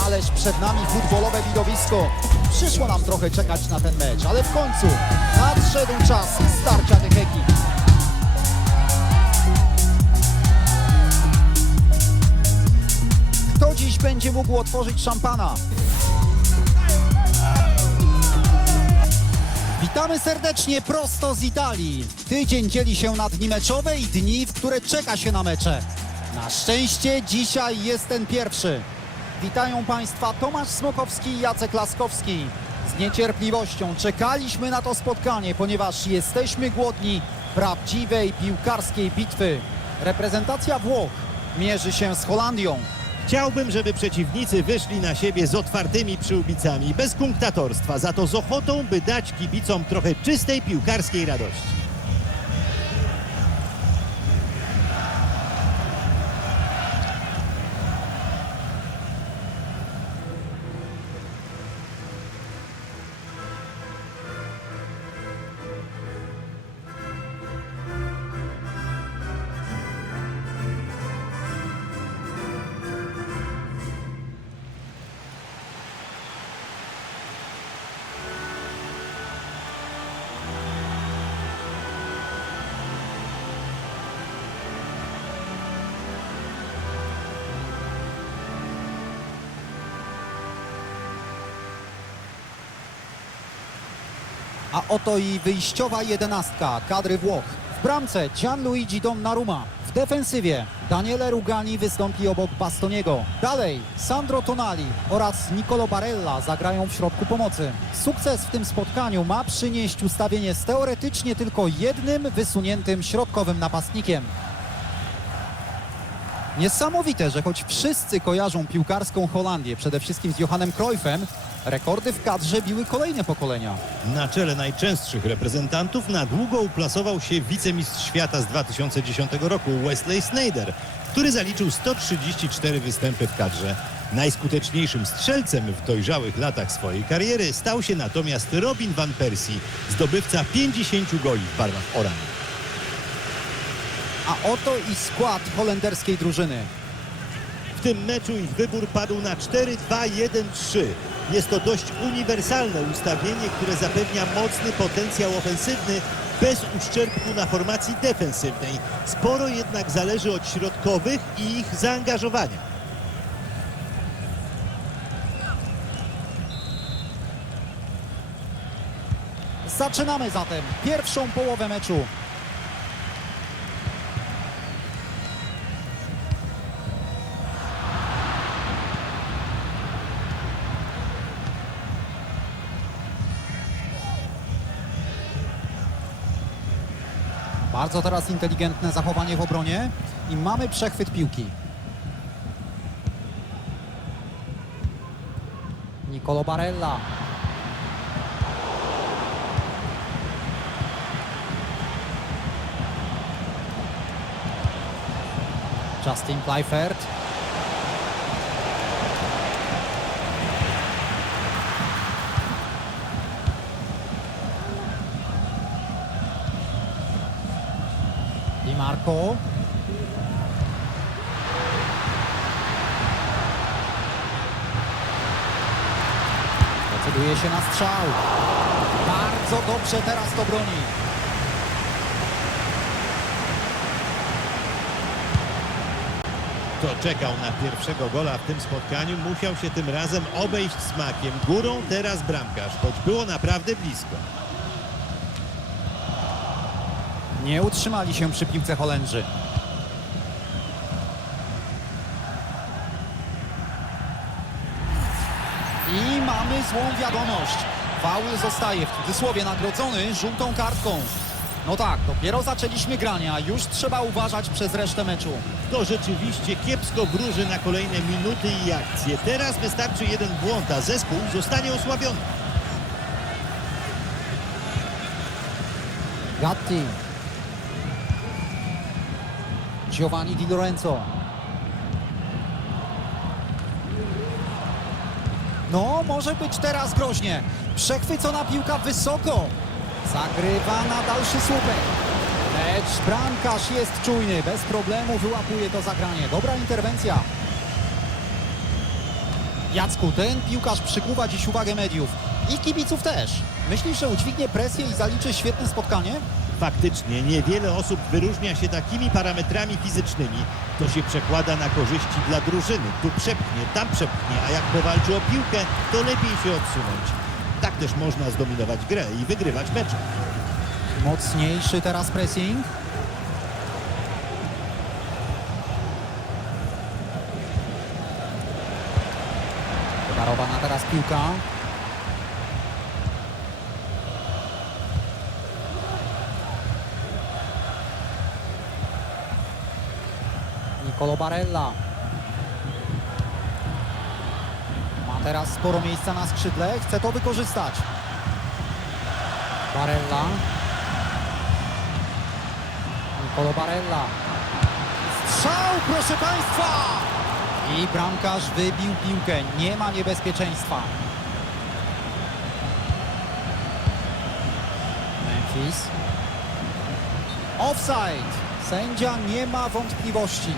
Ależ przed nami futbolowe widowisko. Przyszło nam trochę czekać na ten mecz, ale w końcu nadszedł czas starcia tych ekip. Kto dziś będzie mógł otworzyć szampana? Witamy serdecznie prosto z Italii. Tydzień dzieli się na dni meczowe i dni, w które czeka się na mecze. Na szczęście dzisiaj jest ten pierwszy. Witają Państwa Tomasz Smokowski i Jacek Laskowski. Z niecierpliwością czekaliśmy na to spotkanie, ponieważ jesteśmy głodni prawdziwej piłkarskiej bitwy. Reprezentacja Włoch mierzy się z Holandią. Chciałbym, żeby przeciwnicy wyszli na siebie z otwartymi przyłbicami, bez kunktatorstwa, za to z ochotą, by dać kibicom trochę czystej piłkarskiej radości. A oto i wyjściowa jedenastka kadry Włoch. W bramce Gianluigi Donnarumma. W defensywie Daniele Rugani wystąpi obok Bastoniego. Dalej Sandro Tonali oraz Nicolo Barella zagrają w środku pomocy. Sukces w tym spotkaniu ma przynieść ustawienie z teoretycznie tylko jednym wysuniętym środkowym napastnikiem. Niesamowite, że choć wszyscy kojarzą piłkarską Holandię, przede wszystkim z Johanem Cruyffem, rekordy w kadrze biły kolejne pokolenia. Na czele najczęstszych reprezentantów na długo uplasował się wicemistrz świata z 2010 roku Wesley Sneijder, który zaliczył 134 występy w kadrze. Najskuteczniejszym strzelcem w dojrzałych latach swojej kariery stał się natomiast Robin van Persie, zdobywca 50 goli w barwach Orange. A oto i skład holenderskiej drużyny. W tym meczu ich wybór padł na 4-2-1-3. Jest to dość uniwersalne ustawienie, które zapewnia mocny potencjał ofensywny bez uszczerbku na formacji defensywnej. Sporo jednak zależy od środkowych i ich zaangażowania. Zaczynamy zatem pierwszą połowę meczu. Bardzo teraz inteligentne zachowanie w obronie i mamy przechwyt piłki. Nicolo Barella. Justin Kleifert. Di Marco. Decyduje się na strzał. Bardzo dobrze teraz to broni. Kto czekał na pierwszego gola w tym spotkaniu, musiał się tym razem obejść smakiem. Górą teraz bramkarz, choć było naprawdę blisko. Nie utrzymali się przy piłce Holendrzy. I mamy złą wiadomość. Faul zostaje w cudzysłowie nagrodzony żółtą kartką. No tak, dopiero zaczęliśmy grania, już trzeba uważać przez resztę meczu. To rzeczywiście kiepsko wróży na kolejne minuty i akcje. Teraz wystarczy jeden błąd, a zespół zostanie osłabiony. Gatti. Giovanni Di Lorenzo. No, może być teraz groźnie. Przechwycona piłka wysoko. Zagrywa na dalszy słupek. Lecz bramkarz jest czujny. Bez problemu wyłapuje to zagranie. Dobra interwencja. Jacku, ten piłkarz przykuwa dziś uwagę mediów i kibiców też. Myślisz, że udźwignie presję i zaliczy świetne spotkanie? Faktycznie niewiele osób wyróżnia się takimi parametrami fizycznymi. To się przekłada na korzyści dla drużyny. Tu przepchnie, tam przepchnie, a jak powalczy o piłkę, to lepiej się odsunąć. Tak też można zdominować grę i wygrywać mecze. Mocniejszy teraz pressing. Wydarowana teraz piłka. Nicolo Barella. Ma teraz sporo miejsca na skrzydle, chce to wykorzystać. Barella. Nicolo Barella. Strzał, proszę Państwa! I bramkarz wybił piłkę. Nie ma niebezpieczeństwa. Memphis. Offside. Sędzia nie ma wątpliwości.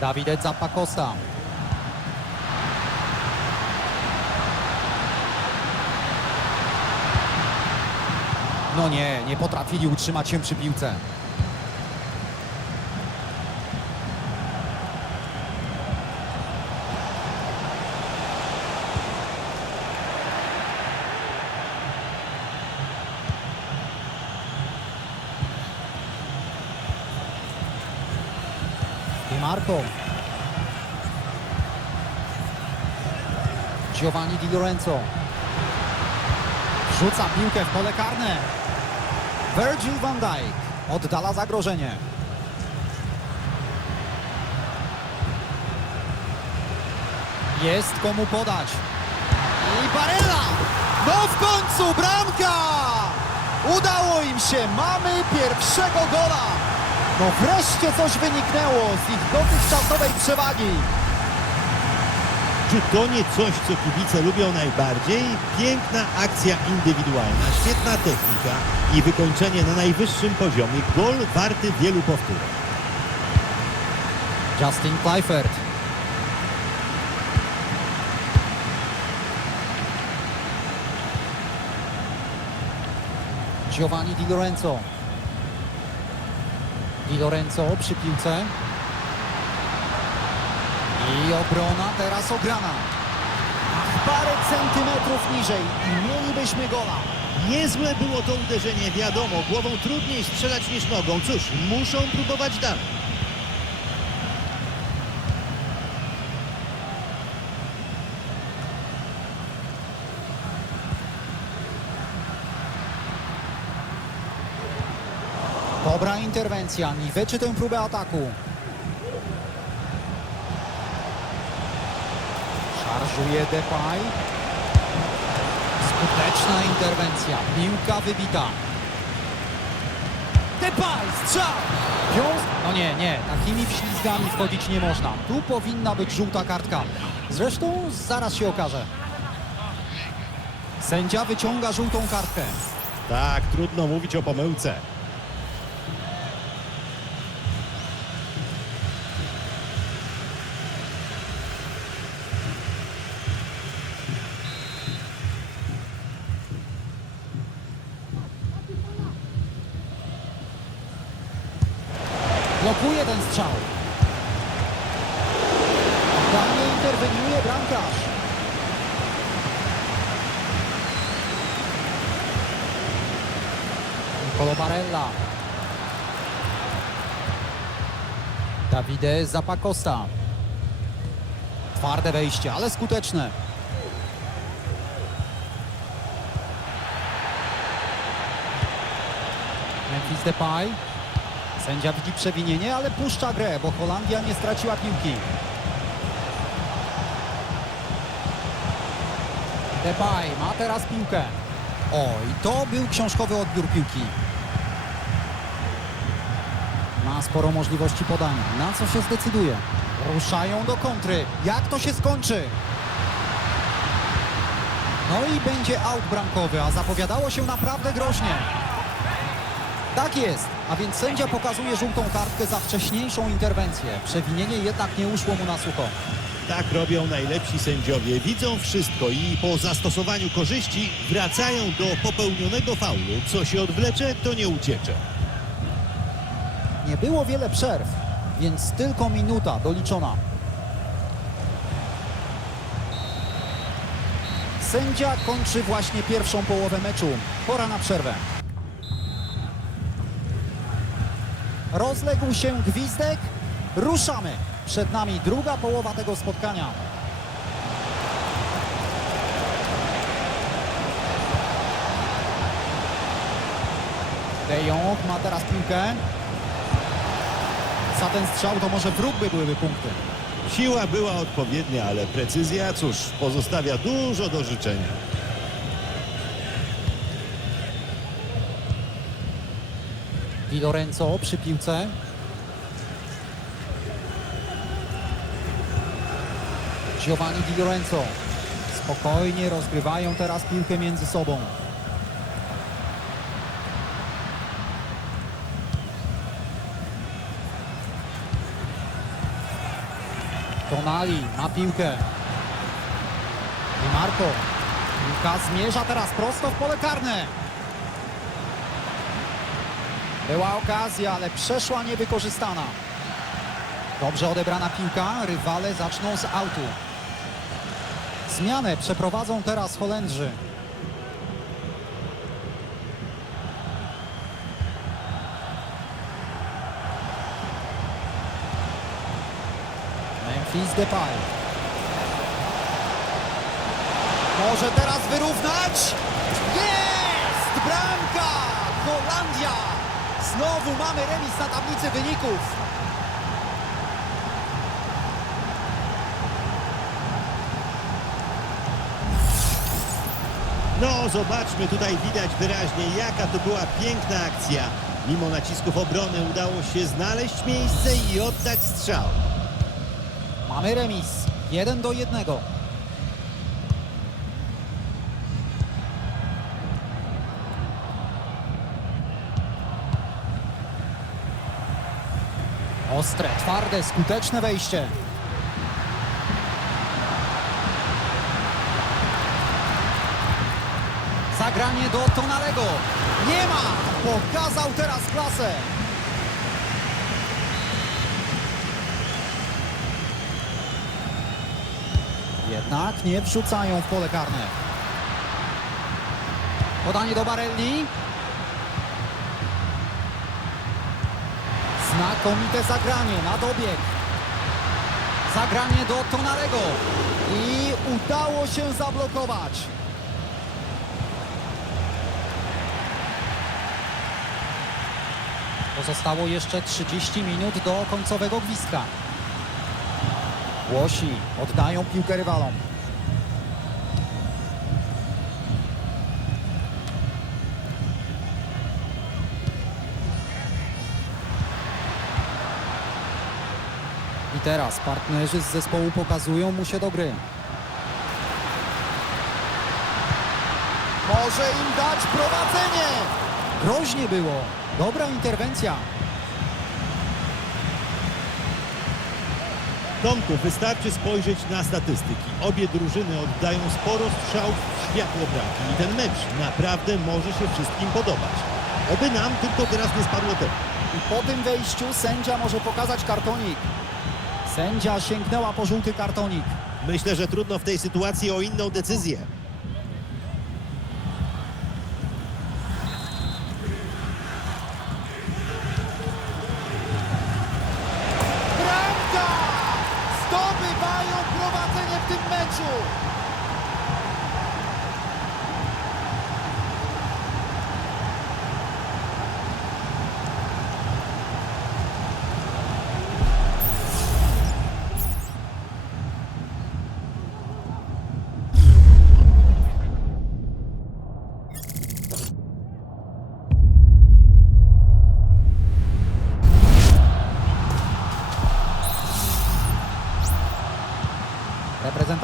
Davide Zappacosta. No nie, nie potrafili utrzymać się przy piłce. Marco. Giovanni Di Lorenzo. Rzuca piłkę w pole karne. Virgil van Dijk oddala zagrożenie. Jest komu podać. I Barella! No w końcu bramka! Udało im się, mamy pierwszego gola! No wreszcie coś wyniknęło z ich dotychczasowej przewagi. Czy to nie coś, co kibice lubią najbardziej? Piękna akcja indywidualna, świetna technika i wykończenie na najwyższym poziomie. Gol warty wielu powtórek. Justin Kleifert. Giovanni Di Lorenzo. Di Lorenzo przy piłce. I obrona teraz ograna. Ach, parę centymetrów niżej i mielibyśmy gola. Niezłe było to uderzenie, wiadomo, głową trudniej strzelać niż nogą. Cóż, muszą próbować dalej. Dobra interwencja, niweczy tę próbę ataku. Szarżuje Depay. Skuteczna interwencja, piłka wybita. Depay, strzał! No nie, nie, takimi wślizgami wchodzić nie można. Tu powinna być żółta kartka. Zresztą zaraz się okaże. Sędzia wyciąga żółtą kartkę. Tak, trudno mówić o pomyłce. Blokuje ten strzał. Danie interweniuje bramkarz. Nicolo Barella. Davide Zapacosta. Twarde wejście, ale skuteczne. Memphis Depay. Sędzia widzi przewinienie, ale puszcza grę, bo Holandia nie straciła piłki. Depay ma teraz piłkę. O, i to był książkowy odbiór piłki. Ma sporo możliwości podania. Na co się zdecyduje? Ruszają do kontry. Jak to się skończy? No i będzie aut bramkowy, a zapowiadało się naprawdę groźnie. Tak jest, a więc sędzia pokazuje żółtą kartkę za wcześniejszą interwencję. Przewinienie jednak nie uszło mu na sucho. Tak robią najlepsi sędziowie. Widzą wszystko i po zastosowaniu korzyści wracają do popełnionego faulu. Co się odwlecze, to nie uciecze. Nie było wiele przerw, więc tylko minuta doliczona. Sędzia kończy właśnie pierwszą połowę meczu. Pora na przerwę. Rozległ się gwizdek. Ruszamy. Przed nami druga połowa tego spotkania. De Jong ma teraz piłkę. Za ten strzał to może wróg by byłyby punkty. Siła była odpowiednia, ale precyzja, cóż, pozostawia dużo do życzenia. Di Lorenzo przy piłce. Giovanni Di Lorenzo. Spokojnie rozgrywają teraz piłkę między sobą. Tonali ma piłkę. I Marco. Piłka zmierza teraz prosto w pole karne. Była okazja, ale przeszła niewykorzystana. Dobrze odebrana piłka, rywale zaczną z autu. Zmianę przeprowadzą teraz Holendrzy. Memphis Depay. Może teraz wyrównać? Jest! Bramka! Holandia! Znowu mamy remis na tablicy wyników. No, zobaczmy, tutaj widać wyraźnie, jaka to była piękna akcja. Mimo nacisków obrony udało się znaleźć miejsce i oddać strzał. Mamy remis. 1 do 1. Ostre, twarde, skuteczne wejście. Zagranie do Tonalego. Nie ma! Pokazał teraz klasę. Jednak nie wrzucają w pole karne. Podanie do Barelli. Znakomite zagranie na dobieg. Zagranie do Tonalego. I udało się zablokować. Pozostało jeszcze 30 minut do końcowego gwizdka. Włosi oddają piłkę rywalom. I teraz partnerzy z zespołu pokazują mu się do gry. Może im dać prowadzenie! Groźnie było. Dobra interwencja. Tomku, wystarczy spojrzeć na statystyki. Obie drużyny oddają sporo strzałów w światło bramki i ten mecz naprawdę może się wszystkim podobać. Oby nam tylko teraz nie spadło tempo. I po tym wejściu sędzia może pokazać kartonik. Sędzia sięgnęła po żółty kartonik. Myślę, że trudno w tej sytuacji o inną decyzję.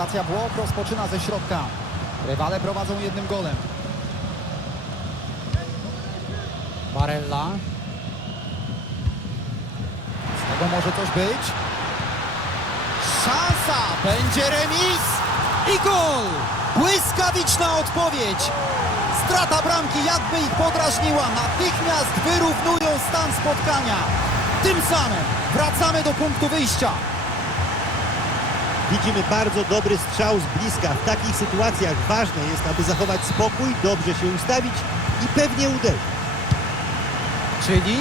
Reprezentacja Włoch rozpoczyna ze środka. Rywale prowadzą jednym golem. Barella. Z tego może coś być. Szansa! Będzie remis! I gol! Błyskawiczna odpowiedź! Strata bramki jakby ich podrażniła. Natychmiast wyrównują stan spotkania. Tym samym wracamy do punktu wyjścia. Widzimy bardzo dobry strzał z bliska. W takich sytuacjach ważne jest, aby zachować spokój, dobrze się ustawić i pewnie uderzyć. Czyli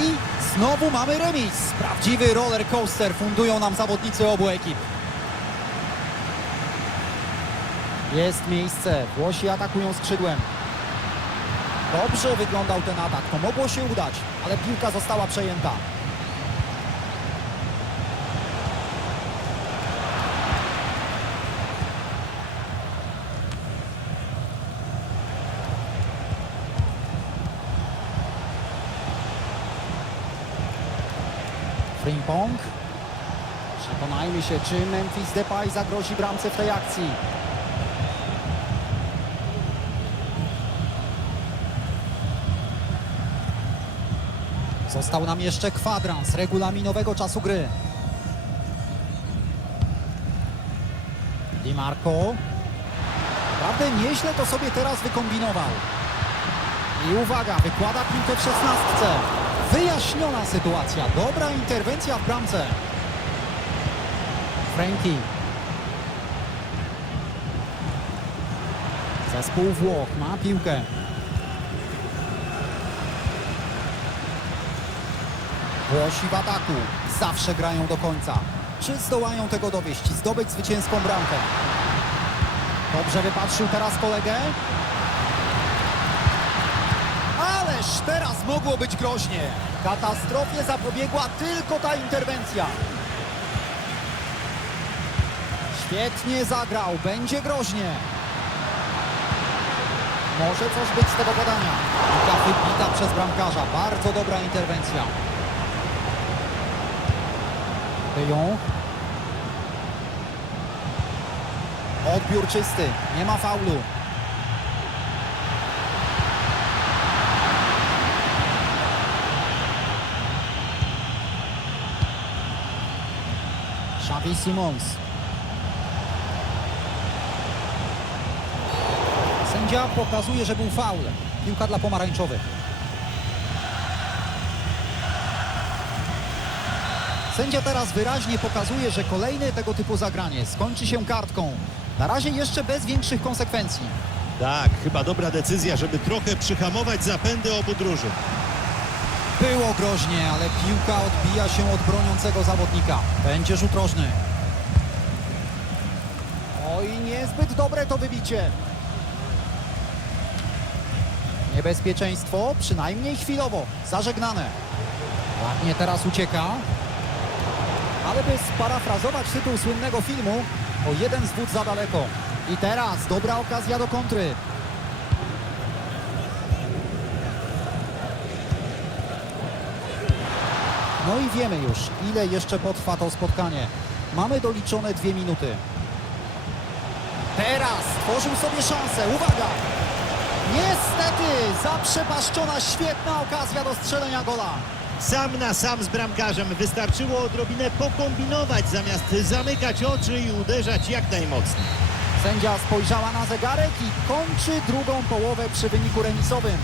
znowu mamy remis. Prawdziwy roller coaster fundują nam zawodnicy obu ekip. Jest miejsce. Włosi atakują skrzydłem. Dobrze wyglądał ten atak. To mogło się udać, ale piłka została przejęta. Frimpong. Przekonajmy się, czy Memphis Depay zagrozi bramce w tej akcji. Został nam jeszcze kwadrans regulaminowego czasu gry. Di Marco. Naprawdę nieźle to sobie teraz wykombinował. I uwaga, wykłada piłkę w szesnastce. Wyjaśniona sytuacja. Dobra interwencja w bramce. Frankie. Zespół Włoch ma piłkę. Włosi w ataku. Zawsze grają do końca. Czy zdołają tego dowieść zdobyć zwycięską bramkę? Dobrze wypatrzył teraz kolegę. Ależ teraz mogło być groźnie. Katastrofie zapobiegła tylko ta interwencja. Świetnie zagrał, będzie groźnie. Może coś być z tego podania. Piłka wybita przez bramkarza. Bardzo dobra interwencja. De Jong. Odbiór czysty, nie ma faulu. Xavi Simons. Sędzia pokazuje, że był faul. Piłka dla pomarańczowych. Sędzia teraz wyraźnie pokazuje, że kolejne tego typu zagranie skończy się kartką. Na razie jeszcze bez większych konsekwencji. Tak, chyba dobra decyzja, żeby trochę przyhamować zapędy obu drużyn. Było groźnie, ale piłka odbija się od broniącego zawodnika. Będzie rzut rożny. Oj, niezbyt dobre to wybicie. Niebezpieczeństwo, przynajmniej chwilowo, zażegnane. Ładnie teraz ucieka. Ale by sparafrazować tytuł słynnego filmu, o jeden zwód za daleko. I teraz dobra okazja do kontry. No i wiemy już, ile jeszcze potrwa to spotkanie. Mamy doliczone dwie minuty. Teraz tworzył sobie szansę. Uwaga! Niestety zaprzepaszczona świetna okazja do strzelenia gola. Sam na sam z bramkarzem wystarczyło odrobinę pokombinować, zamiast zamykać oczy i uderzać jak najmocniej. Sędzia spojrzała na zegarek i kończy drugą połowę przy wyniku remisowym.